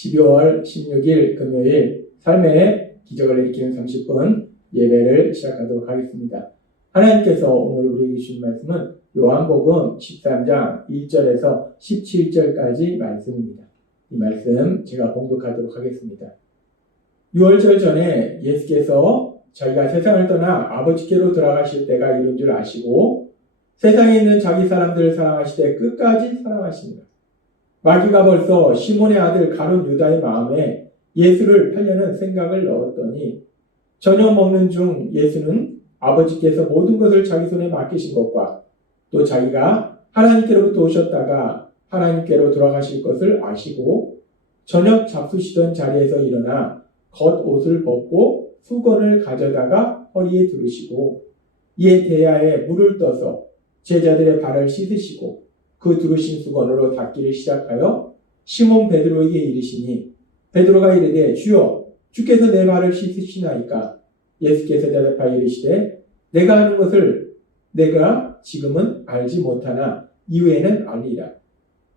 12월 16일 금요일 삶의 기적을 일으키는 30분 예배를 시작하도록 하겠습니다. 하나님께서 오늘 우리에게 주신 말씀은 요한복음 13장 1절에서 17절까지 말씀입니다. 이 말씀 제가 봉독하도록 하겠습니다. 6월절 전에 예수께서 자기가 세상을 떠나 아버지께로 돌아가실 때가 이른 줄 아시고 세상에 있는 자기 사람들을 사랑하시되 끝까지 사랑하십니다. 마귀가 벌써 시몬의 아들 가룟 유다의 마음에 예수를 팔려는 생각을 넣었더니 저녁 먹는 중 예수는 아버지께서 모든 것을 자기 손에 맡기신 것과 또 자기가 하나님께로부터 오셨다가 하나님께로 돌아가실 것을 아시고 저녁 잡수시던 자리에서 일어나 겉옷을 벗고 수건을 가져다가 허리에 두르시고 이에 대야에 물을 떠서 제자들의 발을 씻으시고 그 두르신 수건으로 닦기를 시작하여 시몬 베드로에게 이르시니 베드로가 이르되 주여 주께서 내 발을 씻으시나이까. 예수께서 대답하여 이르시되 내가 하는 것을 내가 지금은 알지 못하나 이후에는 알리라.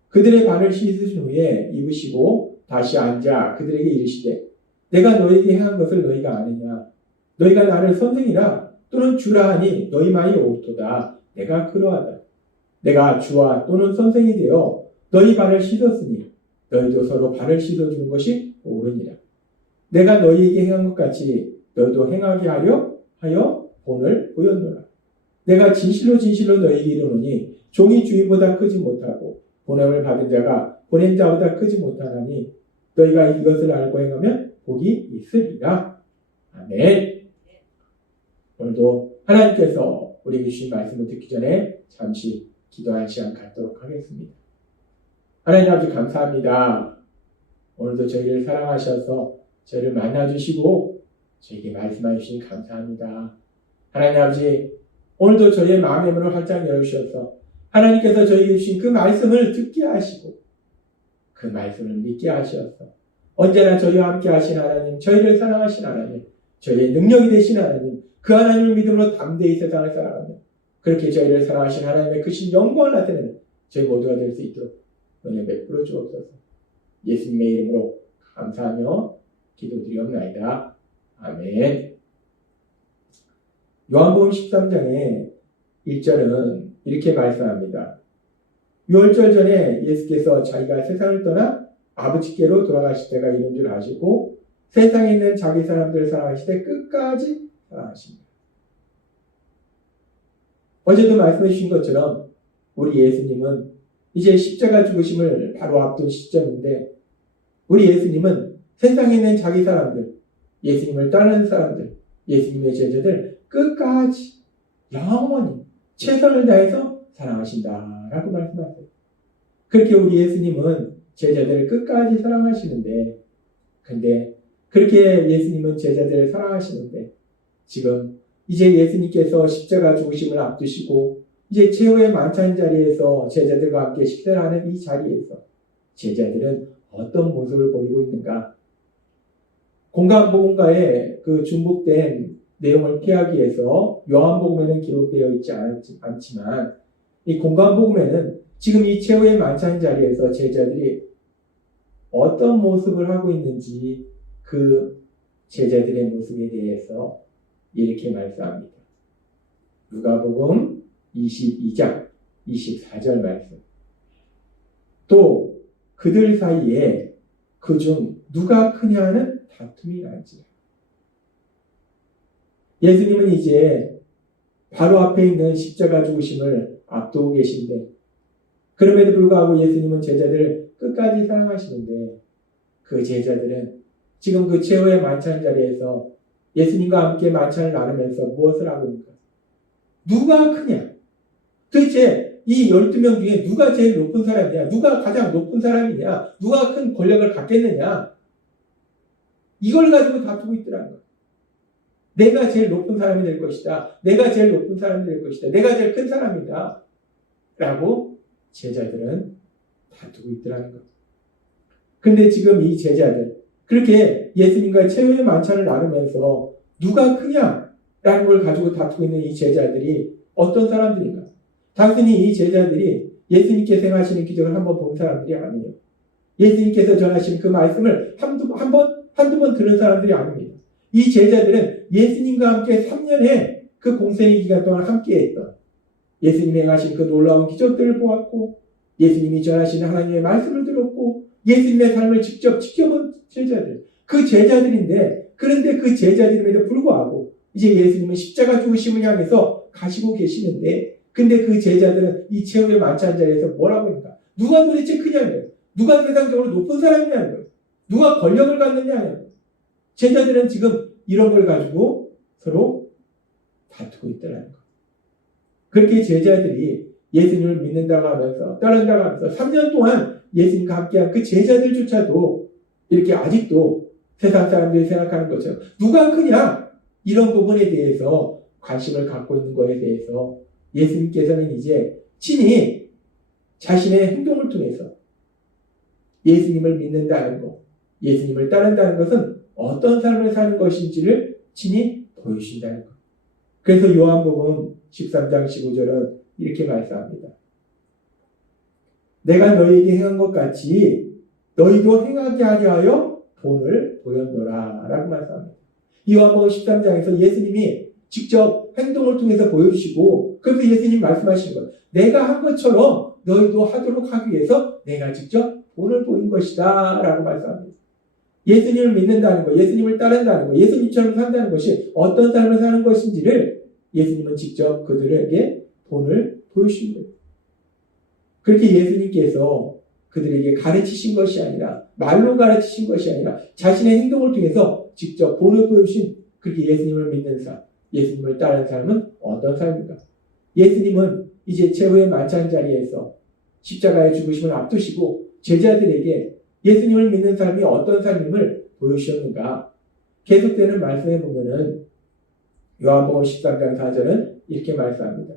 그들의 발을 씻으신 후에 입으시고 다시 앉아 그들에게 이르시되 내가 너희에게 행한 것을 너희가 아느냐. 너희가 나를 선생이라 또는 주라 하니 너희 말이 옳도다. 내가 그러하다. 내가 주와 또는 선생이 되어 너희 발을 씻었으니 너희도 서로 발을 씻어주는 것이 옳으니라. 내가 너희에게 행한 것 같이 너희도 행하게 하여 본을 보였노라. 내가 진실로 너희에게 이르노니 종이 주인보다 크지 못하고 보냄을 받은 자가 보낸 자보다 크지 못하나니 너희가 이것을 알고 행하면 복이 있으리라. 아멘. 오늘도 하나님께서 우리에게 주신 말씀을 듣기 전에 잠시 기도하는 시간 갖도록 하겠습니다. 하나님 아버지 감사합니다. 오늘도 저희를 사랑하셔서 저희를 만나주시고 저에게 말씀해 주시니 감사합니다. 하나님 아버지 오늘도 저희의 마음의 문을 활짝 열어주셔서 하나님께서 저희에게 주신 그 말씀을 듣게 하시고 그 말씀을 믿게 하셔서 언제나 저희와 함께 하신 하나님, 저희를 사랑하신 하나님, 저희의 능력이 되신 하나님, 그 하나님을 믿음으로 담대히 세상을 살아가며 그렇게 저희를 사랑하신 하나님의 크신 영광을 나타내는 저희 모두가 될 수 있도록 은혜 베풀어 주옵소서. 예수님의 이름으로 감사하며 기도드리옵나이다. 아멘. 요한복음 13장의 1절은 이렇게 말씀합니다. 6월절 전에 예수께서 자기가 세상을 떠나 아버지께로 돌아가실 때가 이른 줄 아시고 세상에 있는 자기 사람들을 사랑하시되 끝까지 사랑하십니다. 어제도 말씀해 주신 것처럼 우리 예수님은 이제 십자가 죽으심을 바로 앞둔 시점인데 우리 예수님은 세상에 있는 자기 사람들, 예수님을 따르는 사람들, 예수님의 제자들 끝까지 영원히 최선을 다해서 사랑하신다라고 말씀하세요. 그렇게 우리 예수님은 제자들을 끝까지 사랑하시는데 근데 그렇게 예수님은 제자들을 사랑하시는데 지금 이제 예수님께서 십자가 죽으심을 앞두시고 이제 최후의 만찬 자리에서 제자들과 함께 식사를 하는 이 자리에서 제자들은 어떤 모습을 보이고 있는가? 공간복음가의 그 중복된 내용을 피하기 위해서 요한복음에는 기록되어 있지 않지만 이 공간복음에는 지금 이 최후의 만찬 자리에서 제자들이 어떤 모습을 하고 있는지 그 제자들의 모습에 대해서 이렇게 말씀합니다. 누가복음 22장 24절 말씀. 또 그들 사이에 그중 누가 크냐는 다툼이 난지라. 예수님은 이제 바로 앞에 있는 십자가 죽으심을 앞두고 계신데 그럼에도 불구하고 예수님은 제자들을 끝까지 사랑하시는데 그 제자들은 지금 그 최후의 만찬 자리에서 예수님과 함께 만찬을 나누면서 무엇을 하고 있는가? 누가 크냐? 도대체 이 12명 중에 누가 제일 높은 사람이냐? 누가 가장 높은 사람이냐? 누가 큰 권력을 갖겠느냐? 이걸 가지고 다투고 있더라는 거예요. 내가 제일 높은 사람이 될 것이다. 내가 제일 높은 사람이 될 것이다. 내가 제일 큰 사람이다. 라고 제자들은 다투고 있더라는 거예요. 근데 지금 이 제자들 그렇게 예수님과 최후의 만찬을 나누면서 누가 크냐라는 걸 가지고 다투고 있는 이 제자들이 어떤 사람들인가? 단순히 이 제자들이 예수님께서 행하시는 기적을 한번 본 사람들이 아니에요. 예수님께서 전하신 그 말씀을 한두 번 들은 사람들이 아닙니다. 이 제자들은 예수님과 함께 3년의 그 공생의 기간 동안 함께했던 예수님이 행하신 그 놀라운 기적들을 보았고 예수님이 전하시는 하나님의 말씀을 들었고 예수님의 삶을 직접 지켜본 제자들, 그 제자들인데 그런데 그 제자들임에도 불구하고 이제 예수님은 십자가 죽으심을 향해서 가시고 계시는데 근데 그 제자들은 이 최후의 만찬 자리에서 뭐라고 합니까? 누가 도대체 크냐는 거예요. 누가 세상적으로 높은 사람이냐는 거예요. 누가 권력을 갖느냐는 거예요. 제자들은 지금 이런 걸 가지고 서로 다투고 있다는 거예요. 그렇게 제자들이 예수님을 믿는다고 하면서 따른다고 하면서 3년 동안 예수님과 함께한 그 제자들조차도 이렇게 아직도 세상 사람들이 생각하는 것처럼 누가 크냐? 이런 부분에 대해서 관심을 갖고 있는 것에 대해서 예수님께서는 이제 친히 자신의 행동을 통해서 예수님을 믿는다는 것, 예수님을 따른다는 것은 어떤 삶을 사는 것인지를 친히 보여주신다는 것. 그래서 요한복음 13장 15절은 이렇게 말씀합니다. 내가 너희에게 행한 것 같이 너희도 행하게 하려 하여 본을 보였노라 라고 말씀합니다. 이 요한복음 13장에서 예수님이 직접 행동을 통해서 보여주시고 그래서 예수님이 말씀하시는 거예요. 내가 한 것처럼 너희도 하도록 하기 위해서 내가 직접 본을 보인 것이다 라고 말씀합니다. 예수님을 믿는다는 것, 예수님을 따른다는 것, 예수님처럼 산다는 것이 어떤 삶을 사는 것인지를 예수님은 직접 그들에게 본을 보여주신 거예요. 그렇게 예수님께서 그들에게 가르치신 것이 아니라 말로 가르치신 것이 아니라 자신의 행동을 통해서 직접 본을 보여주신 그렇게 예수님을 믿는 삶, 예수님을 따르는 삶은 어떤 삶입니까? 예수님은 이제 최후의 만찬 자리에서 십자가의 죽으심을 앞두시고 제자들에게 예수님을 믿는 삶이 어떤 삶임을 보여주셨는가? 계속되는 말씀에 보면은 요한복음 13장 4절은 이렇게 말씀합니다.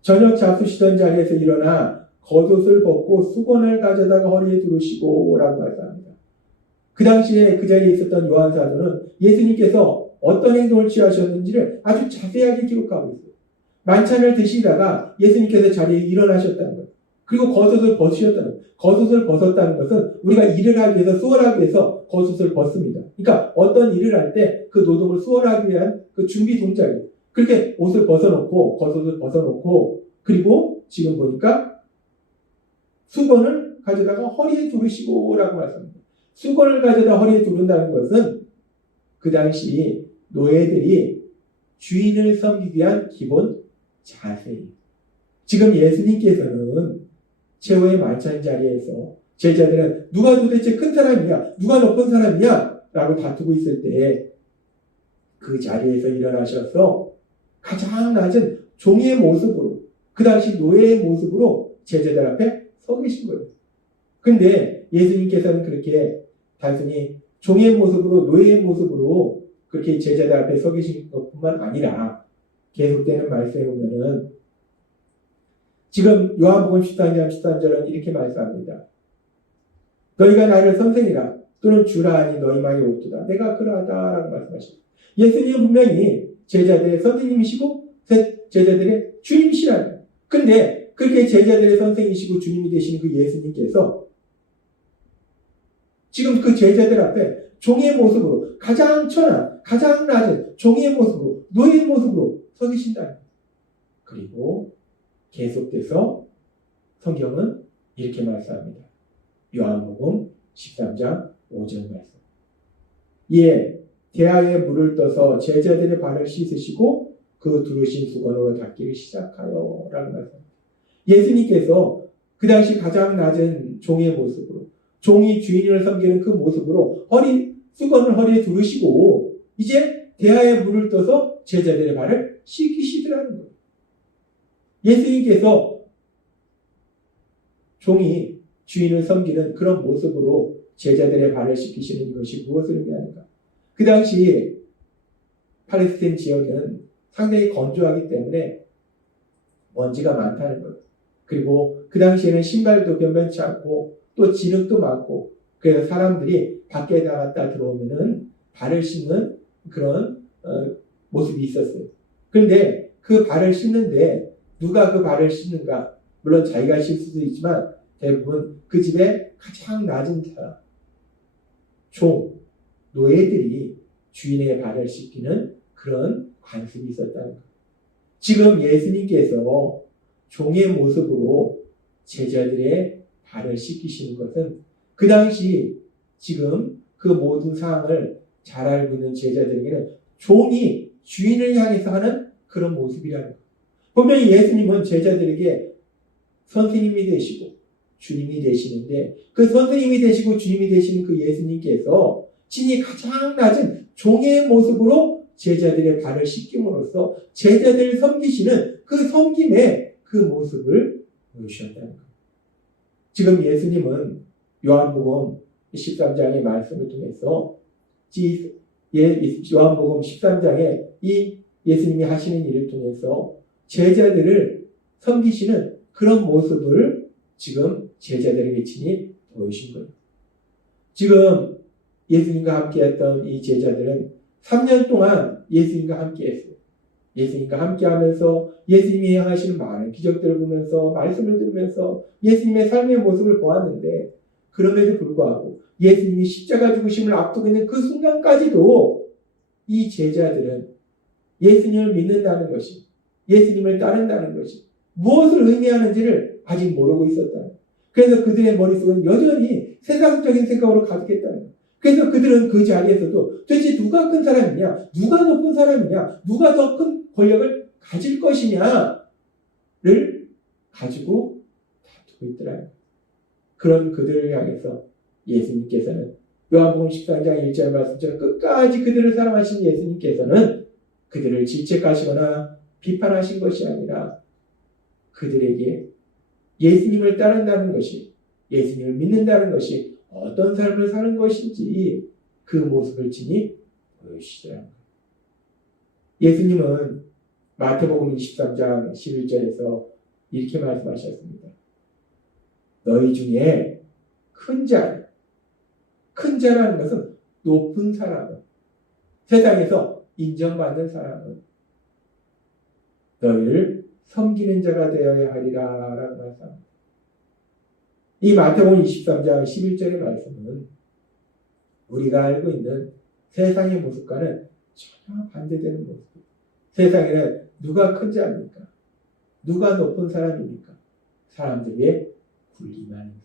저녁 잡수시던 자리에서 일어나 겉옷을 벗고 수건을 가져다가 허리에 두르시고 라고 말씀합니다. 그 당시에 그 자리에 있었던 요한 사도는 예수님께서 어떤 행동을 취하셨는지를 아주 자세하게 기록하고 있어요. 만찬을 드시다가 예수님께서 자리에 일어나셨다는 거예요. 그리고 겉옷을 벗으셨다는 거예요. 겉옷을 벗었다는 것은 우리가 일을 하기 위해서 수월하기 위해서 겉옷을 벗습니다. 그러니까 어떤 일을 할 때 그 노동을 수월하기 위한 그 준비 동작이에요. 그렇게 옷을 벗어놓고 겉옷을 벗어놓고 그리고 지금 보니까 수건을 가져다가 허리에 두르시고 라고 말씀합니다. 수건을 가져다 허리에 두른다는 것은 그 당시 노예들이 주인을 섬기기 위한 기본 자세예요. 지금 예수님께서는 최후의 만찬 자리에서 제자들은 누가 도대체 큰 사람이냐, 누가 높은 사람이냐 라고 다투고 있을 때 그 자리에서 일어나셔서 가장 낮은 종의 모습으로 그 당시 노예의 모습으로 제자들 앞에 서 계신 거예요. 근데 예수님께서는 그렇게 단순히 종의 모습으로 노예의 모습으로 그렇게 제자들 앞에 서 계신 것뿐만 아니라 계속되는 말씀에 보면은 지금 요한복음 13장 13절은 이렇게 말씀합니다. 너희가 나를 선생이라 또는 주라 하니 너희만이 옳도다. 내가 그러하다라고 말씀하십니다. 예수님은 분명히 제자들의 선생님이시고 제자들의 주님이시라는 거예요. 근데 그렇게 제자들의 선생이시고 주님이 되시는 그 예수님께서 지금 그 제자들 앞에 종의 모습으로 가장 천한, 가장 낮은 종의 모습으로 노예의 모습으로 서 계신다는 거예요. 그리고 계속돼서 성경은 이렇게 말씀합니다. 요한복음 13장 5절 말씀. 예, 대야에 물을 떠서 제자들의 발을 씻으시고 그 두르신 수건으로 닦기를 시작하여 라고 말씀합니다. 예수님께서 그 당시 가장 낮은 종의 모습으로 종이 주인을 섬기는 그 모습으로 수건을 허리에 두르시고 이제 대야에 물을 떠서 제자들의 발을 씻기시더라는 거예요. 예수님께서 종이 주인을 섬기는 그런 모습으로 제자들의 발을 씻기시는 것이 무엇을 의미하는가? 그 당시 팔레스타인 지역은 상당히 건조하기 때문에 먼지가 많다는 거예요. 그리고 그 당시에는 신발도 변변치 않고 또 진흙도 많고 그래서 사람들이 밖에 나갔다 들어오면은 발을 씻는 그런 모습이 있었어요. 그런데 그 발을 씻는데 누가 그 발을 씻는가? 물론 자기가 씻을 수도 있지만 대부분 그 집에 가장 낮은 사람, 종, 노예들이 주인의 발을 씻기는 그런 관습이 있었다는 것. 지금 예수님께서 종의 모습으로 제자들의 발을 씻기시는 것은 그 당시 지금 그 모든 상황을 잘 알고 있는 제자들에게는 종이 주인을 향해서 하는 그런 모습이라는 것. 분명히 예수님은 제자들에게 선생님이 되시고 주님이 되시는데 그 선생님이 되시고 주님이 되시는 그 예수님께서 진히 가장 낮은 종의 모습으로 제자들의 발을 씻김으로써 제자들을 섬기시는 그 섬김의 그 모습을 보여주셨다는 것. 지금 예수님은 요한복음 13장의 말씀을 통해서 요한복음 13장에 이 예수님이 하시는 일을 통해서 제자들을 섬기시는 그런 모습을 지금 제자들에게 친히 보여주신 거예요. 지금 예수님과 함께했던 이 제자들은 3년 동안 예수님과 함께했어요. 예수님과 함께하면서 예수님이 행하시는 많은 기적들을 보면서 말씀을 들으면서 예수님의 삶의 모습을 보았는데 그럼에도 불구하고 예수님이 십자가 죽으심을 앞두고 있는 그 순간까지도 이 제자들은 예수님을 믿는다는 것이, 예수님을 따른다는 것이 무엇을 의미하는지를 아직 모르고 있었다. 그래서 그들의 머릿속은 여전히 세상적인 생각으로 가득했다는 거예요. 그래서 그들은 그 자리에서도 도대체 누가 큰 사람이냐, 누가 높은 사람이냐, 누가 더 큰 권력을 가질 것이냐를 가지고 다투고 있더라고요. 그런 그들을 향해서 예수님께서는 요한복음 13장 1절 말씀처럼 끝까지 그들을 사랑하신 예수님께서는 그들을 질책하시거나 비판하신 것이 아니라 그들에게 예수님을 따른다는 것이, 예수님을 믿는다는 것이 어떤 삶을 사는 것인지 그 모습을 친히 보여주시더라고요. 예수님은 마태복음 23장 11절에서 이렇게 말씀하셨습니다. 너희 중에 큰 자라는 것은 높은 사람은, 세상에서 인정받는 사람은 너희를 섬기는 자가 되어야 하리라 라고 말씀합니다. 이 마태복음 23장 11절의 말씀은 우리가 알고 있는 세상의 모습과는 전혀 반대되는 모습입니다. 세상에는 누가 큰 자입니까? 누가 높은 사람입니까? 사람들 위해 군림하는 사람.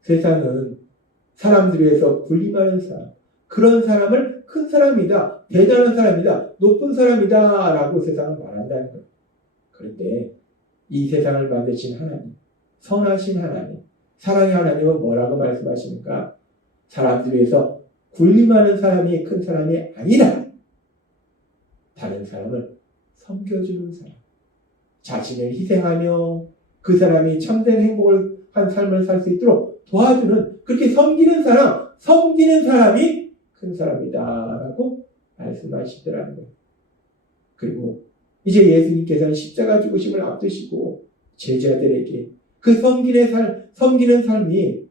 세상은 사람들 위해서 군림하는 사람, 그런 사람을 큰 사람이다, 대단한 사람이다, 높은 사람이다 라고 세상은 말한다는 거예요. 그런데 이 세상을 만드신 하나님, 선하신 하나님, 사랑의 하나님은 뭐라고 말씀하시는가? 사람들 위해서 군림하는 사람이 큰 사람이 아니라 다른 사람을 섬겨주는 사람, 자신을 희생하며 그 사람이 참된 행복을 한 삶을 살 수 있도록 도와주는, 그렇게 섬기는 사람이 큰 사람이다 라고 말씀하시더라는 거예요. 그리고 이제 예수님께서는 십자가 죽으심을 앞두시고 제자들에게 그 섬기는 삶이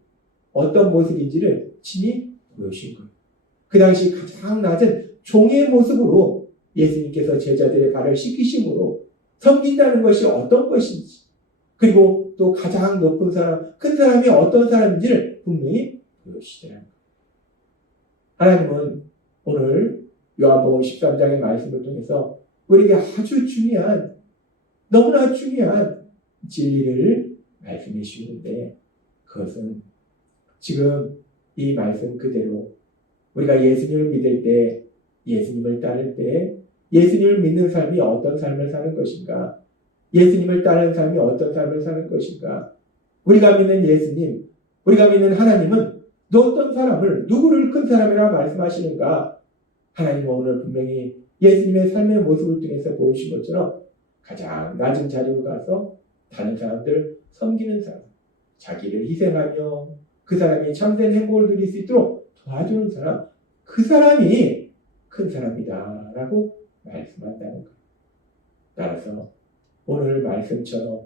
어떤 모습인지를 친히 보여주신 거예요. 그 당시 가장 낮은 종의 모습으로 예수님께서 제자들의 발을 씻기심으로 섬긴다는 것이 어떤 것인지, 그리고 또 가장 높은 사람, 큰 사람이 어떤 사람인지를 분명히 보여주시더라는 거예요. 하나님은 오늘 요한복음 13장의 말씀을 통해서 우리에게 아주 중요한, 너무나 중요한 진리를 말씀해 주시는데, 그것은 지금 이 말씀 그대로 우리가 예수님을 믿을 때, 예수님을 따를 때 예수님을 믿는 삶이 어떤 삶을 사는 것인가, 예수님을 따르는 삶이 어떤 삶을 사는 것인가, 우리가 믿는 예수님, 우리가 믿는 하나님은 어떤 사람을, 누구를 큰 사람이라고 말씀하시는가. 하나님은 오늘 분명히 예수님의 삶의 모습을 통해서 보여주신 것처럼 가장 낮은 자리로 가서 다른 사람들 섬기는 사람, 자기를 희생하며 그 사람이 참된 행복을 누릴 수 있도록 도와주는 사람, 그 사람이 큰 사람이다 라고 말씀한다는 것. 따라서 오늘 말씀처럼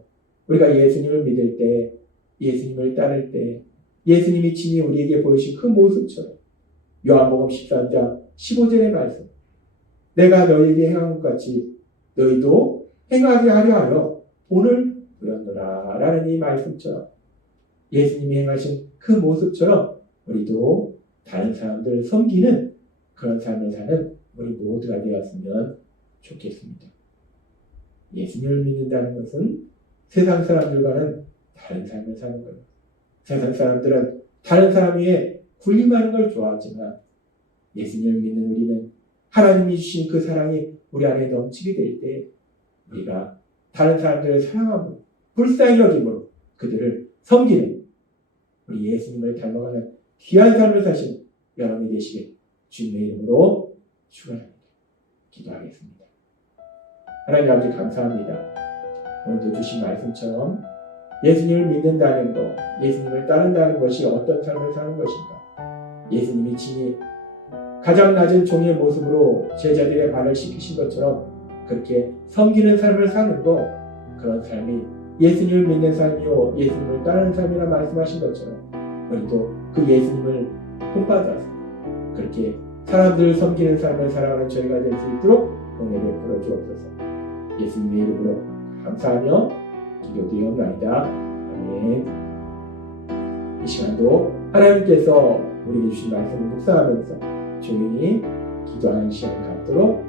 우리가 예수님을 믿을 때, 예수님을 따를 때 예수님이 친히 우리에게 보이신 그 모습처럼 요한복음 13장 15절의 말씀, 내가 너희에게 행한 것 같이 너희도 행하게 하려 하여 오늘 보였노라 라는 이 말씀처럼 예수님이 행하신 그 모습처럼 우리도 다른 사람들을 섬기는 그런 삶을 사는 우리 모두가 되었으면 좋겠습니다. 예수님을 믿는다는 것은 세상 사람들과는 다른 삶을 사는 거예요. 세상 사람들은 다른 사람 위에 군림하는 걸 좋아하지만 예수님을 믿는 우리는 하나님이 주신 그 사랑이 우리 안에 넘치게 될 때 우리가 다른 사람들을 사랑함으로 불쌍히 여김으로 그들을 섬기는 우리 예수님을 닮아가는 귀한 삶을 사신 여러분이 되시길 주님의 이름으로 축원합니다. 기도하겠습니다. 하나님 아버지 감사합니다. 오늘도 주신 말씀처럼 예수님을 믿는다는 것, 예수님을 따른다는 것이 어떤 삶을 사는 것인가? 예수님이 친히 가장 낮은 종의 모습으로 제자들의 발을 씻기신 것처럼 그렇게 섬기는 삶을 사는 것, 그런 삶이 예수님을 믿는 삶이요 예수님을 따르는 삶이라 말씀하신 것처럼 우리도 그 예수님을 본받아서 그렇게 사람들을 섬기는 삶을 살아가는 저희가 될 수 있도록 은혜 베풀어 주옵소서. 예수님의 이름으로 감사하며 기도드리옵나이다. 아멘. 이 시간도 하나님께서 우리에게 주신 말씀을 묵상하면서 조용히 기도하는 시간 갖도록